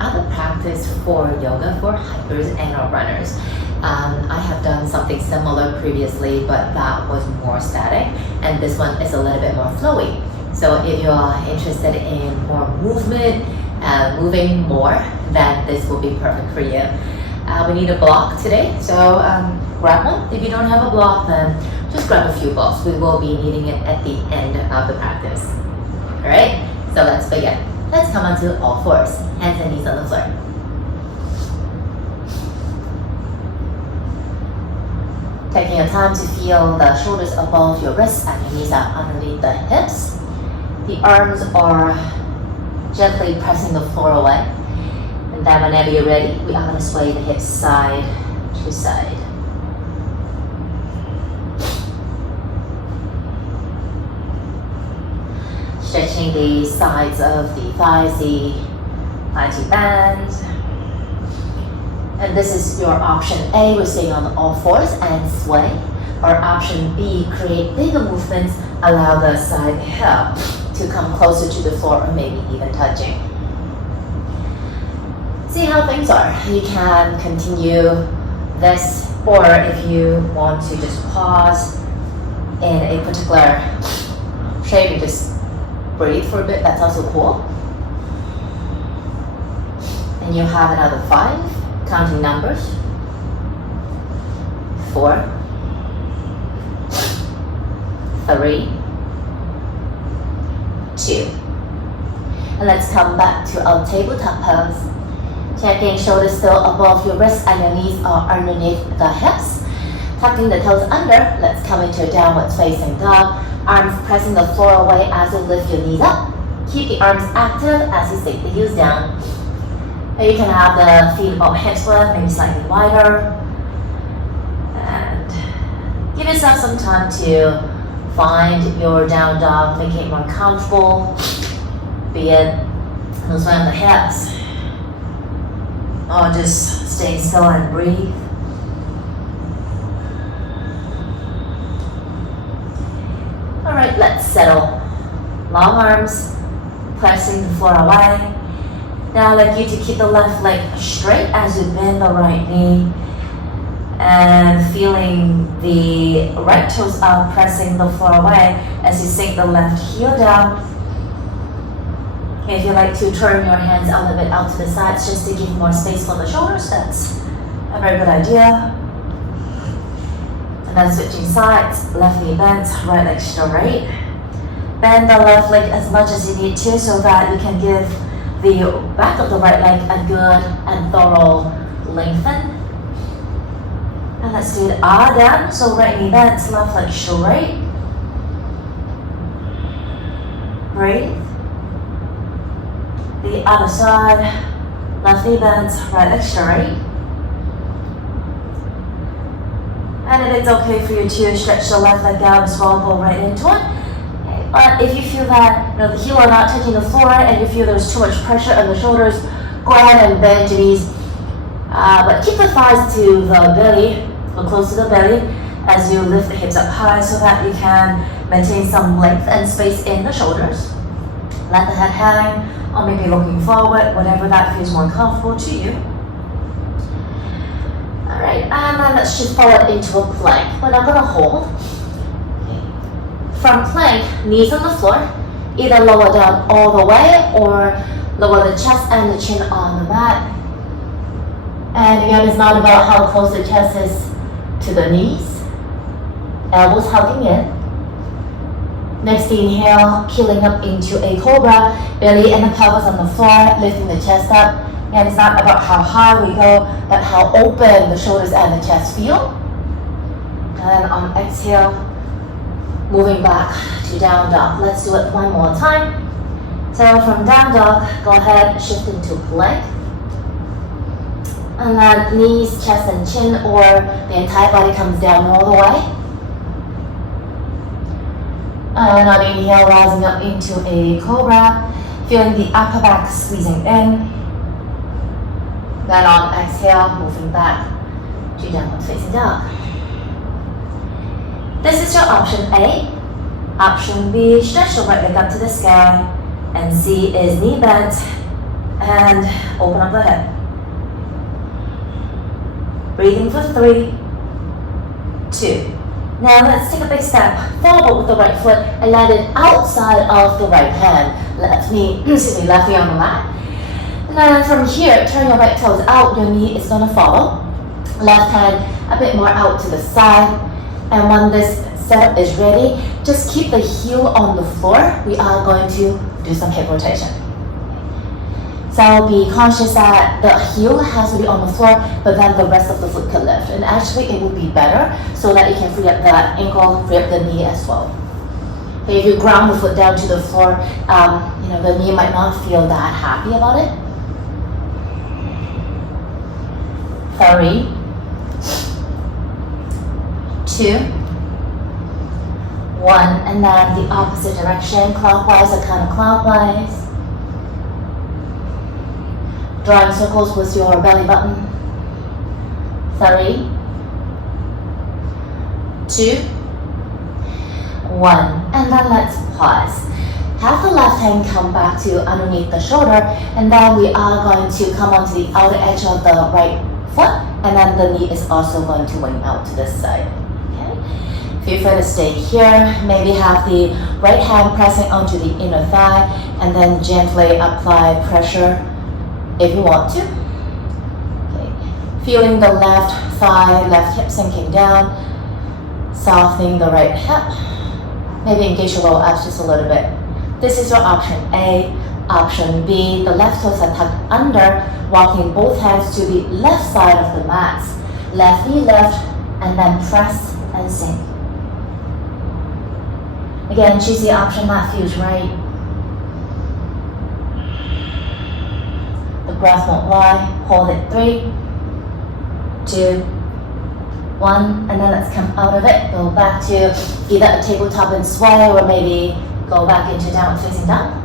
other practice for yoga for hikers and or runners. I have done something similar previously, but that was more static, and this one is a little bit more flowy. So if you are interested in more movement, moving more, then this will be perfect for you. We need a block today, so grab one. If you don't have a block, then just grab a few blocks. We will be needing it at the end of the practice. Alright, so let's begin. Let's come onto all fours, hands and knees on the floor. Taking your time to feel the shoulders above your wrists and your knees are underneath the hips. The arms are gently pressing the floor away. And then whenever you're ready, we are going to sway the hips side to side. Stretching the sides of the thighs, the thigh to bend. And this is your option A, we're staying on all fours and sway. Or option B, create bigger movements, allow the side hip to come closer to the floor or maybe even touching. See how things are. You can continue this, or if you want to just pause in a particular shape, you just breathe for a bit, that's also cool. And you have another 5, counting numbers. 4, 3, 2. And let's come back to our tabletop pose. Checking shoulders still above your wrists and your knees are underneath the hips. Tucking the toes under, let's come into a downward facing dog. Arms pressing the floor away as you lift your knees up. Keep the arms active as you sink the heels down. And you can have the feet about hips width, maybe slightly wider. And give yourself some time to find your down dog, making it more comfortable. Be it those around the hips, or just staying still and breathe. Alright, let's settle. Long arms, pressing the floor away. Now I'd like you to keep the left leg straight as you bend the right knee. And feeling the right toes up, pressing the floor away as you sink the left heel down. If you like to turn your hands a little bit out to the sides just to give more space for the shoulders, that's a very good idea. And then switching sides, left knee bent, right leg straight. Bend the left leg as much as you need to so that you can give the back of the right leg a good and thorough lengthen. And let's do it down, so right knee bent, left leg straight. Breathe. The other side, left knee bent, right leg straight. And if it's okay for you to stretch the left leg out as well, go right into it. But if you feel that the heel are not touching the floor and you feel there's too much pressure on the shoulders, go ahead and bend your knees. But keep the thighs to the belly, or close to the belly, as you lift the hips up high so that you can maintain some length and space in the shoulders. Let the head hang, or maybe looking forward, whatever that feels more comfortable to you. Alright, and then let's just fall it into a plank. We're not going to hold. From plank, knees on the floor, either lower down all the way or lower the chest and the chin on the mat. And again, it's not about how close the chest is to the knees. Elbows hugging in. Next inhale, peeling up into a cobra, belly and the pelvis on the floor, lifting the chest up. And it's not about how high we go, but how open the shoulders and the chest feel. And on exhale, moving back to down dog. Let's do it one more time. So from down dog, go ahead, shift into plank. And then knees, chest and chin, or the entire body comes down all the way. And on inhale, rising up into a cobra, feeling the upper back squeezing in. Then on exhale, moving back to downward facing dog. This is your option A. Option B, stretch the right leg up to the sky. And C is knee bent, and open up the hip. Breathing for 3, 2. Now let's take a big step forward with the right foot and land it outside of the right hand. Left knee on the mat. And then from here, turn your right toes out, your knee is gonna follow. Left hand a bit more out to the side. And when this setup is ready, just keep the heel on the floor. We are going to do some hip rotation. So be conscious that the heel has to be on the floor, but then the rest of the foot can lift. And actually it would be better so that you can free up the ankle, free up the knee as well. Okay, if you ground the foot down to the floor, the knee might not feel that happy about it. 3, 2, 1, and then the opposite direction, clockwise or counterclockwise. Drawing circles with your belly button. 3, 2, 1, and then let's pause. Have the left hand come back to underneath the shoulder, and then we are going to come onto the outer edge of the right foot, and then the knee is also going to wing out to this side. Okay? Feel free to stay here. Maybe have the right hand pressing onto the inner thigh, and then gently apply pressure if you want to. Okay. Feeling the left thigh, left hip sinking down, softening the right hip. Maybe engage your lower abs just a little bit. This is your option A. Option B, the left toes are tucked under, walking both hands to the left side of the mat. Left knee lift, and then press and sink. Again, choose the option that feels right. The breath won't lie. Hold it. 3, 2, 1, and then let's come out of it. Go back to either a tabletop and sway, or maybe go back into downward facing dog.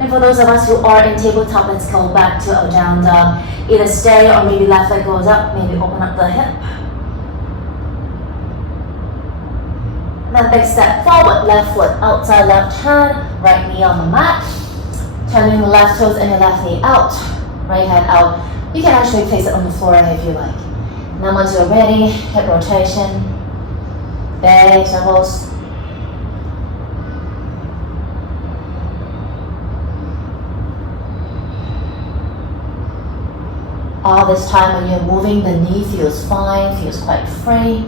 And for those of us who are in tabletop, let's go back to a down dog. Either stay or maybe left leg goes up, maybe open up the hip. And then big step forward, left foot outside left hand, right knee on the mat. Turning the left toes and your left knee out, right hand out. You can actually place it on the floor if you like. Now once you're ready, hip rotation, big circles. All this time when you're moving, the knee feels fine, feels quite free.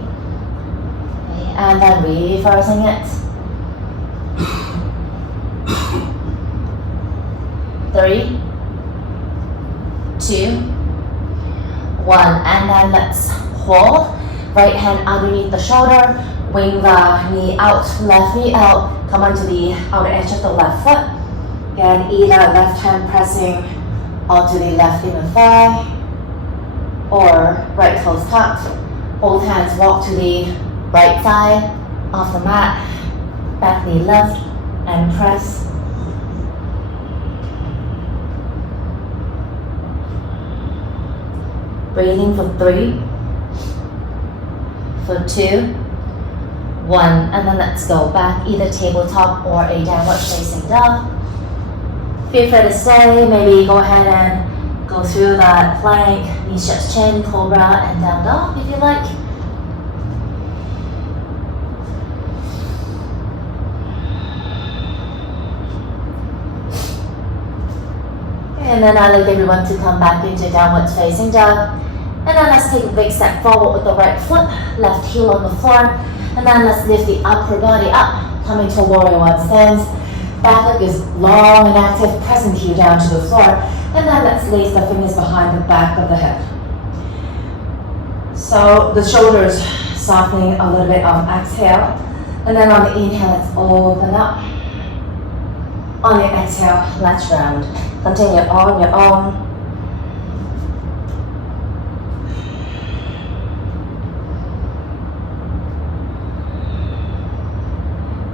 Okay, and then reversing it. 3, 2, 1, and then let's hold. Right hand underneath the shoulder, wing the knee out, left knee out, come onto the outer edge of the left foot. Again, either left hand pressing onto the left inner thigh, or right toes tucked. Both hands walk to the right side of the mat, back knee lift, and press. Breathing for 3, for 2, 1, and then let's go back, either tabletop or a downward facing dog. Feel free to stay, maybe go ahead and go through that plank, knee stretch chin, cobra, and down dog if you like. And then I'd like everyone to come back into downward facing dog. And then let's take a big step forward with the right foot, left heel on the floor. And then let's lift the upper body up, coming to warrior one stance. Back leg is long and active, pressing heel down to the floor. And then let's lace the fingers behind the back of the hip. So the shoulders softening a little bit on exhale. And then on the inhale, let's open up. On the exhale, let's round. Continue on your own.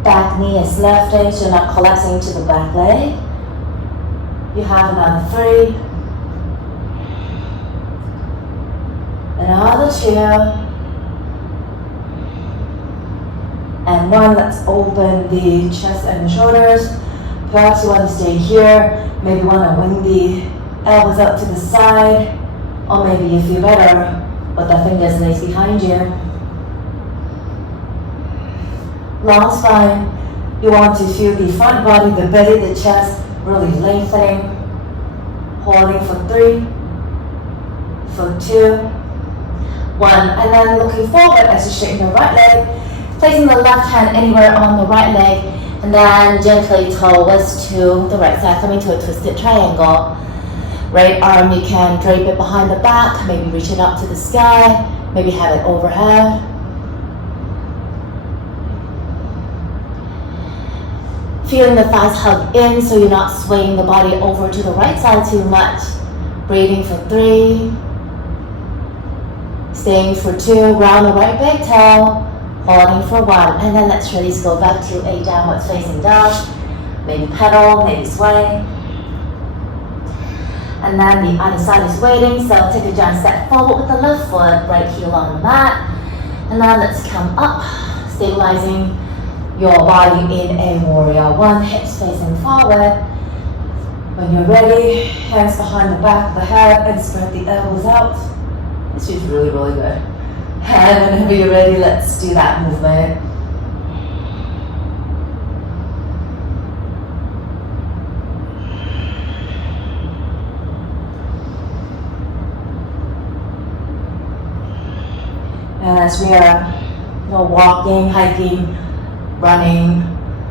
Back knee is lifting, so you're not collapsing to the back leg. You have another 3. Another 2. And 1. Let's open the chest and the shoulders. Perhaps you want to stay here, maybe want to wing the elbows out to the side, or maybe you feel better with the fingers lace behind you. Long spine, you want to feel the front body, the belly, the chest really lengthening. Holding for 3, for 2, 1, and then looking forward as you straighten your right leg, placing the left hand anywhere on the right leg, and then gently towards to the right side, coming to a twisted triangle. Right arm, you can drape it behind the back, maybe reach it up to the sky, maybe have it overhead. Feeling the thighs hug in so you're not swaying the body over to the right side too much. Breathing for 3. Staying for 2, ground the right big toe. Holding for 1, and then let's release, go back to a downward facing dog. Maybe pedal, maybe sway. And then the other side is waiting, so take a giant step forward with the left foot, right heel on the mat. And then let's come up, stabilizing your body in a warrior 1, hips facing forward. When you're ready, hands behind the back of the head and spread the elbows out. This feels really, really good. And whenever you're ready, let's do that movement. And as we are walking, hiking, running,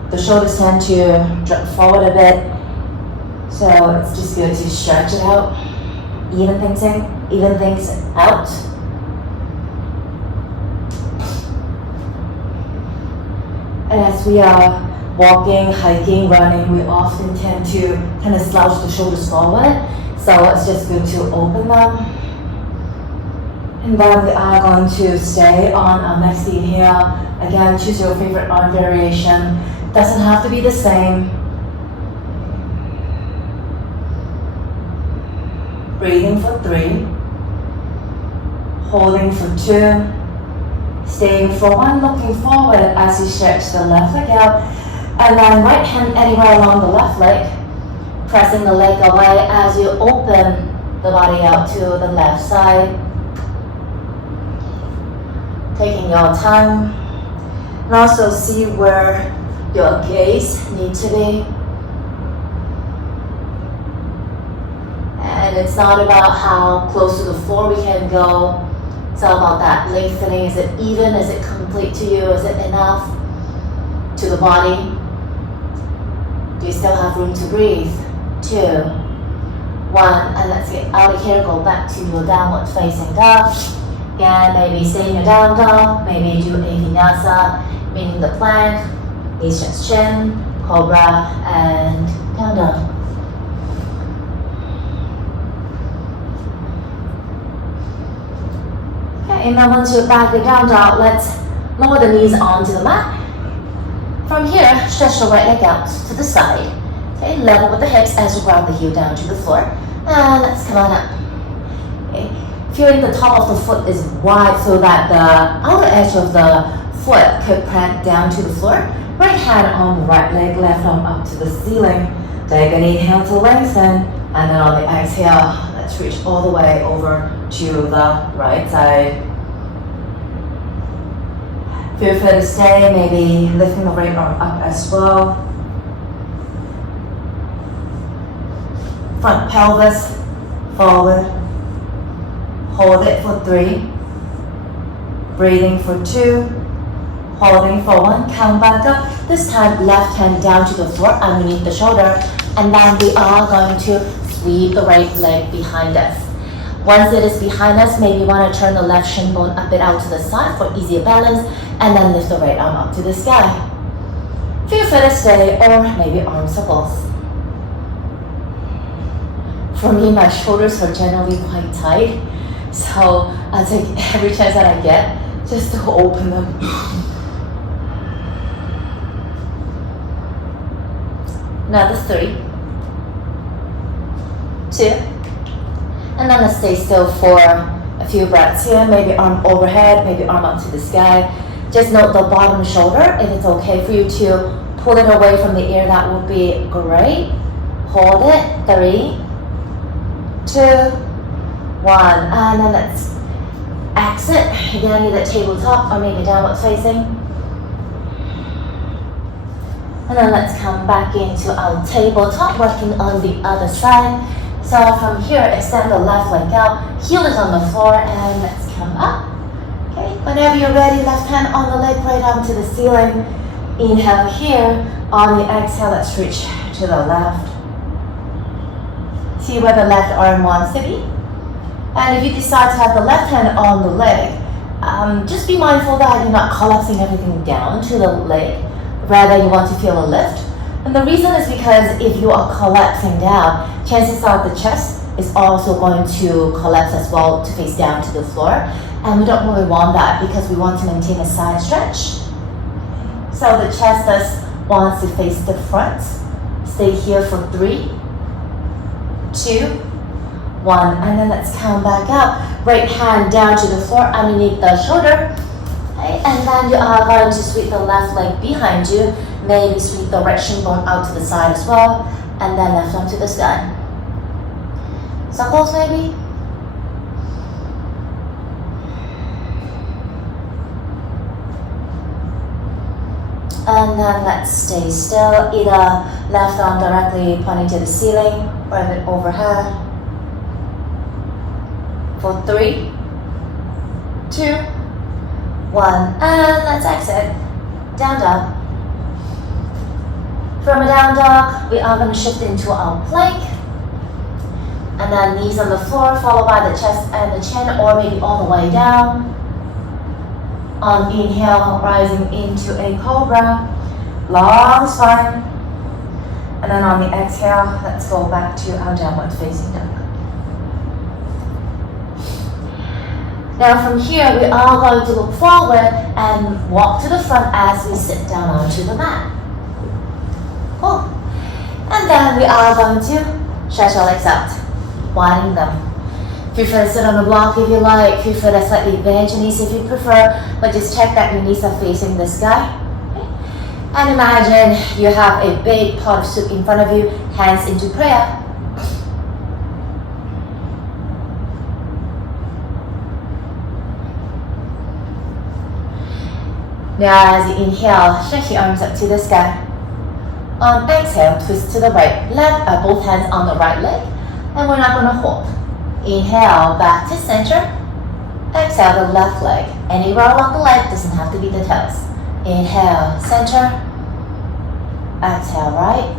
the shoulders tend to drop forward a bit. So it's just good to stretch it out, even things out. And as we are walking, hiking, running, we often tend to kind of slouch the shoulders forward. So it's just good to open them. And then we are going to stay on our next inhale. Again, choose your favorite arm variation. Doesn't have to be the same. Breathing for 3. Holding for 2. Staying for 1, looking forward as you stretch the left leg out. And then right hand anywhere along the left leg. Pressing the leg away as you open the body out to the left side. Taking your time. And also see where your gaze needs to be. And it's not about how close to the floor we can go. It's all about that lengthening. Is it even? Is it complete to you? Is it enough to the body? Do you still have room to breathe? 2, 1, and let's get out of here. Go back to your downward facing dog. Again, maybe stay in your down dog. Maybe do a vinyasa, meaning the plank, knees stretch chin, cobra, and down dog. Okay, now once you're back in down dog, let's lower the knees onto the mat. From here, stretch the right leg out to the side. Okay, level with the hips as you ground the heel down to the floor. And let's come on up. Okay, feeling the top of the foot is wide so that the outer edge of the foot could plant down to the floor. Right hand on the right leg, left arm up to the ceiling. Take an inhale to lengthen, and then on the exhale, let's reach all the way over to the right side. Feel free to stay, maybe lifting the right arm up as well. Front pelvis forward. Hold it for 3. Breathing for 2. Holding for 1. Count back up. This time, left hand down to the floor underneath the shoulder. And then we are going to sweep the right leg behind us. Once it is behind us, maybe you want to turn the left shin bone a bit out to the side for easier balance. And then lift the right arm up to the sky. Feel free to stay, or maybe arm circles. For me, my shoulders are generally quite tight, so I'll take every chance that I get just to open them. Another 3, 2, and then let's stay still for a few breaths here. Maybe arm overhead, maybe arm up to the sky. Just note the bottom shoulder. If it's okay for you to pull it away from the ear, that would be great. Hold it, 3, 2, 1, and then let's exit. You're gonna need a tabletop or maybe downward facing. And then let's come back into our tabletop, working on the other side. So from here, extend the left leg out, heel is on the floor, and let's come up. Okay, whenever you're ready, left hand on the leg, right arm to the ceiling. Inhale here. On the exhale, let's reach to the left. See where the left arm wants to be. And if you decide to have the left hand on the leg, just be mindful that you're not collapsing everything down to the leg. Rather, you want to feel a lift. And the reason is because if you are collapsing down, chances are the chest is also going to collapse as well to face down to the floor. And we don't really want that because we want to maintain a side stretch. So the chest just wants to face the front. Stay here for 3, 2, 1, and then let's come back up. Right hand down to the floor underneath the shoulder. Okay, and then you are going to sweep the left leg behind you. Maybe sweep the right shin bone out to the side as well. And then left arm to the sky. Circles maybe? And then let's stay still. Either left arm directly pointing to the ceiling or a bit overhead. For 3, 2, 1, and let's exit. Down dog. From a down dog, we are going to shift into our plank. And then knees on the floor, followed by the chest and the chin, or maybe all the way down. On inhale, rising into a cobra. Long spine. And then on the exhale, let's go back to our downward facing dog. Now from here, we are going to look forward and walk to the front as we sit down onto the mat. Cool. And then we are going to stretch our legs out, widening them. Feel free to sit on the block if you like. Feel free to slightly bend your knees if you prefer, but just check that your knees are facing the sky. Okay. And imagine you have a big pot of soup in front of you, hands into prayer. Now as you inhale, stretch your arms up to the sky. On exhale, twist to the right. Both hands on the right leg. And we're not going to hold. Inhale, back to center. Exhale, the left leg. Anywhere along the leg, doesn't have to be the toes. Inhale, center. Exhale, right.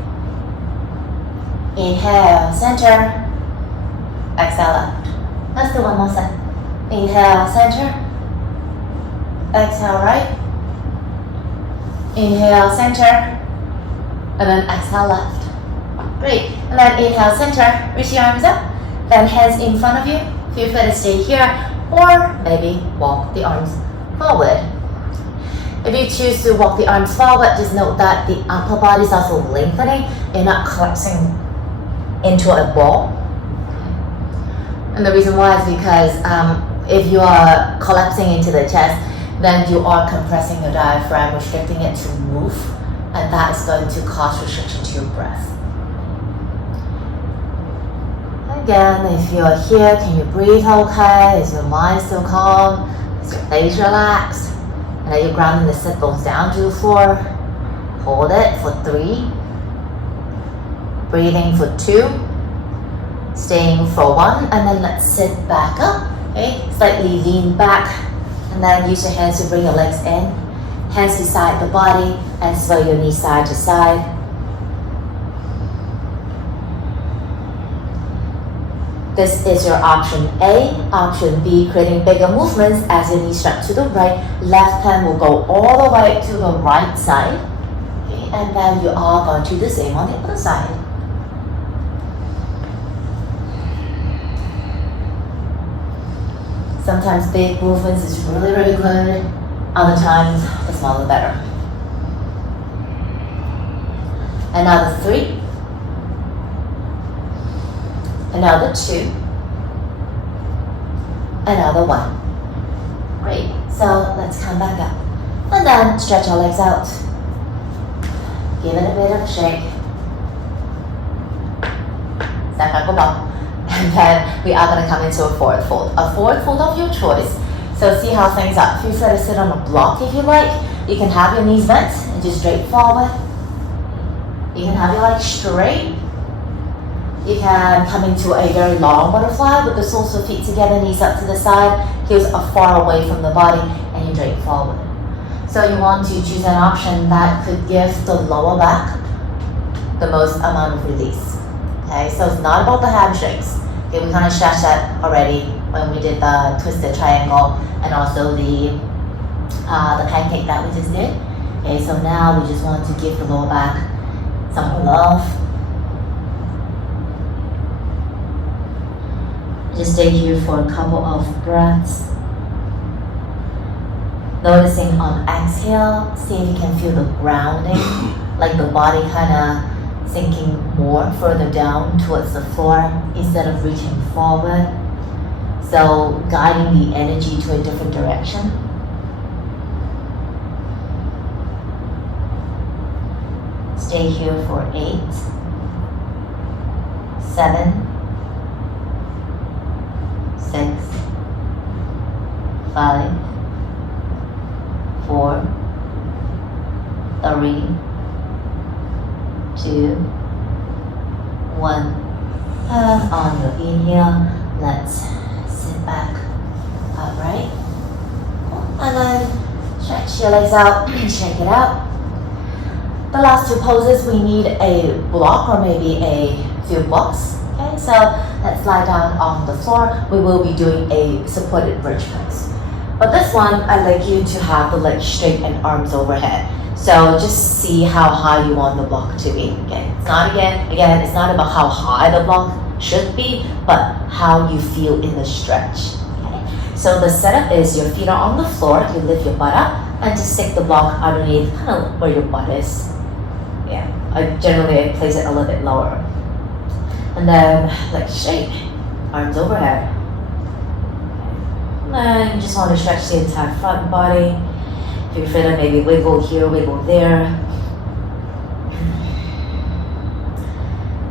Inhale, center. Exhale, left. Let's do one more set. Inhale, center. Exhale, right. Inhale, center, and then exhale, left. Great. And then inhale, center, reach your arms up, then hands in front of you. Feel free to stay here, or maybe walk the arms forward. If you choose to walk the arms forward, just note that the upper body is also lengthening and not collapsing into a ball. And the reason why is because if you are collapsing into the chest, then you are compressing your diaphragm, restricting it to move, and that is going to cause restriction to your breath. Again, if you're here, can you breathe okay? Is your mind still calm? Is your face relaxed? And are you grounding the sit bones down to the floor? Hold it for 3. Breathing for 2. Staying for 1, and then let's sit back up. Okay, slightly lean back. And then use your hands to bring your legs in. Hands beside the body and sway your knees side to side. This is your option A. Option B, creating bigger movements as your knees strap to the right. Left hand will go all the way to the right side. Okay, and then you are going to do the same on the other side. Sometimes big movements is really, really good. Other times, the smaller the better. Another 3. Another 2. Another 1. Great. So let's come back up. And then stretch our legs out. Give it a bit of a shake. Second block. And then we are going to come into a forward fold. A forward fold of your choice. So see how things are. Feel free to sit on a block if you like. You can have your knees bent and just straight forward. You can have your legs straight. You can come into a very long butterfly with the soles of feet together, knees up to the side, heels are far away from the body, and you drape forward. So you want to choose an option that could give the lower back the most amount of release. Okay, so it's not about the hamstrings. Okay, we kind of stretched that already when we did the twisted triangle and also the pancake that we just did. Okay, so now we just want to give the lower back some love. Just stay here for a couple of breaths. Noticing on exhale, see if you can feel the grounding, like the body kind of sinking more further down towards the floor instead of reaching forward. So guiding the energy to a different direction. Stay here for 8, 7, 6, 5, 4, 3, 2, 1. And on your inhale, let's sit back upright. And then stretch your legs out, shake it out. The last 2 poses, we need a block or maybe a few blocks. Okay, so let's lie down on the floor. We will be doing a supported bridge pose. But this one, I'd like you to have the legs straight and arms overhead. So just see how high you want the block to be. Okay, it's not again, it's not about how high the block should be, but how you feel in the stretch. Okay, so the setup is your feet are on the floor. You lift your butt up and just stick the block underneath, kind of where your butt is. Yeah, I generally place it a little bit lower. And then legs straight, arms overhead. And then you just want to stretch the entire front body. If you're fit, maybe wiggle here, wiggle there.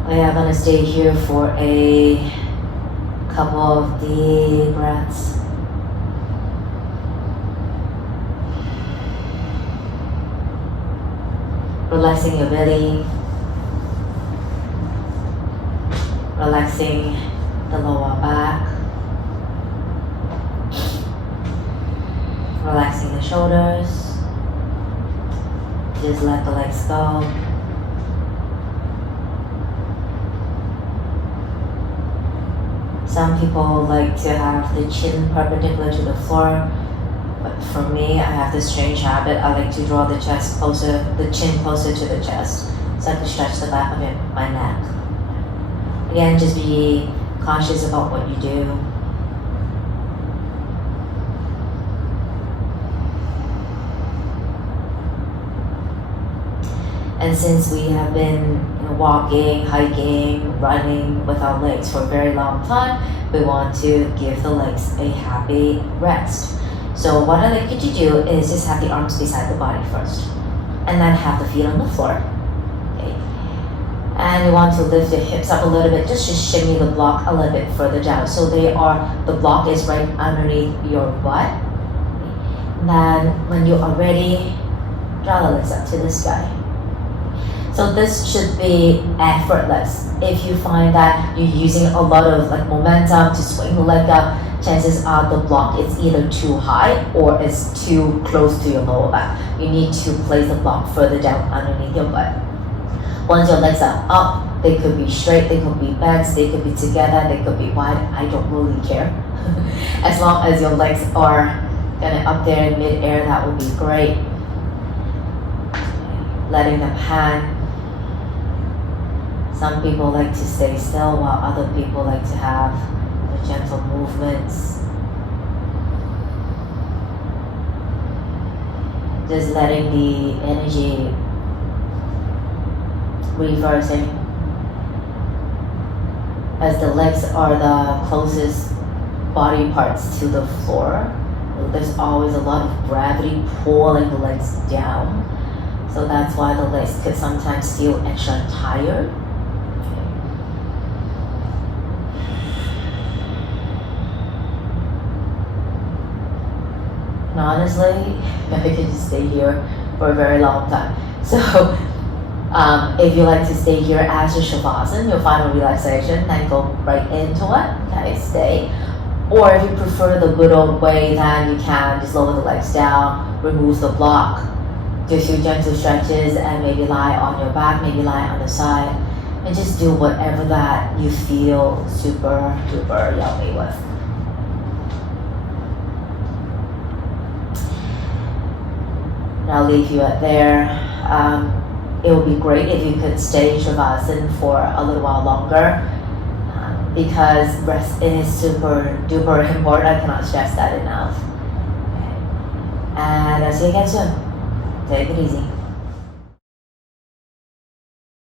We are going to stay here for a couple of deep breaths. Relaxing your belly, relaxing the lower back, relaxing the shoulders. Just let the legs go. Some people like to have the chin perpendicular to the floor. But for me, I have this strange habit. I like to draw the chest closer, the chin closer to the chest, so I can stretch the back of my neck. Again, just be conscious about what you do. And since we have been walking, hiking, running with our legs for a very long time, we want to give the legs a happy rest. So what I'd like you to do is just have the arms beside the body first, and then have the feet on the floor. Okay. And you want to lift the hips up a little bit, just to shimmy the block a little bit further down. So the block is right underneath your butt. And then when you are ready, draw the legs up to the sky. So this should be effortless. If you find that you're using a lot of momentum to swing the leg up, chances are the block is either too high or it's too close to your lower back. You need to place the block further down underneath your butt. Once your legs are up, they could be straight, they could be bent, they could be together, they could be wide. I don't really care. As long as your legs are kind of up there in mid-air, that would be great. Letting them hang. Some people like to stay still, while other people like to have gentle movements. Just letting the energy reversing. As the legs are the closest body parts to the floor, there's always a lot of gravity pulling the legs down. So that's why the legs could sometimes feel extra tired. And honestly, I could just stay here for a very long time. So if you like to stay here as a shavasana, you'll find a relaxation, then go right into it. Okay, stay. Or if you prefer the good old way, then you can just lower the legs down, remove the block, just do gentle stretches, and maybe lie on your back, maybe lie on the side, and just do whatever that you feel super duper yummy with. And I'll leave you at there. It would be great if you could stay in Shavasana for a little while longer, because rest is super duper important. I cannot stress that enough. Okay. And I'll see you again soon. Take it easy.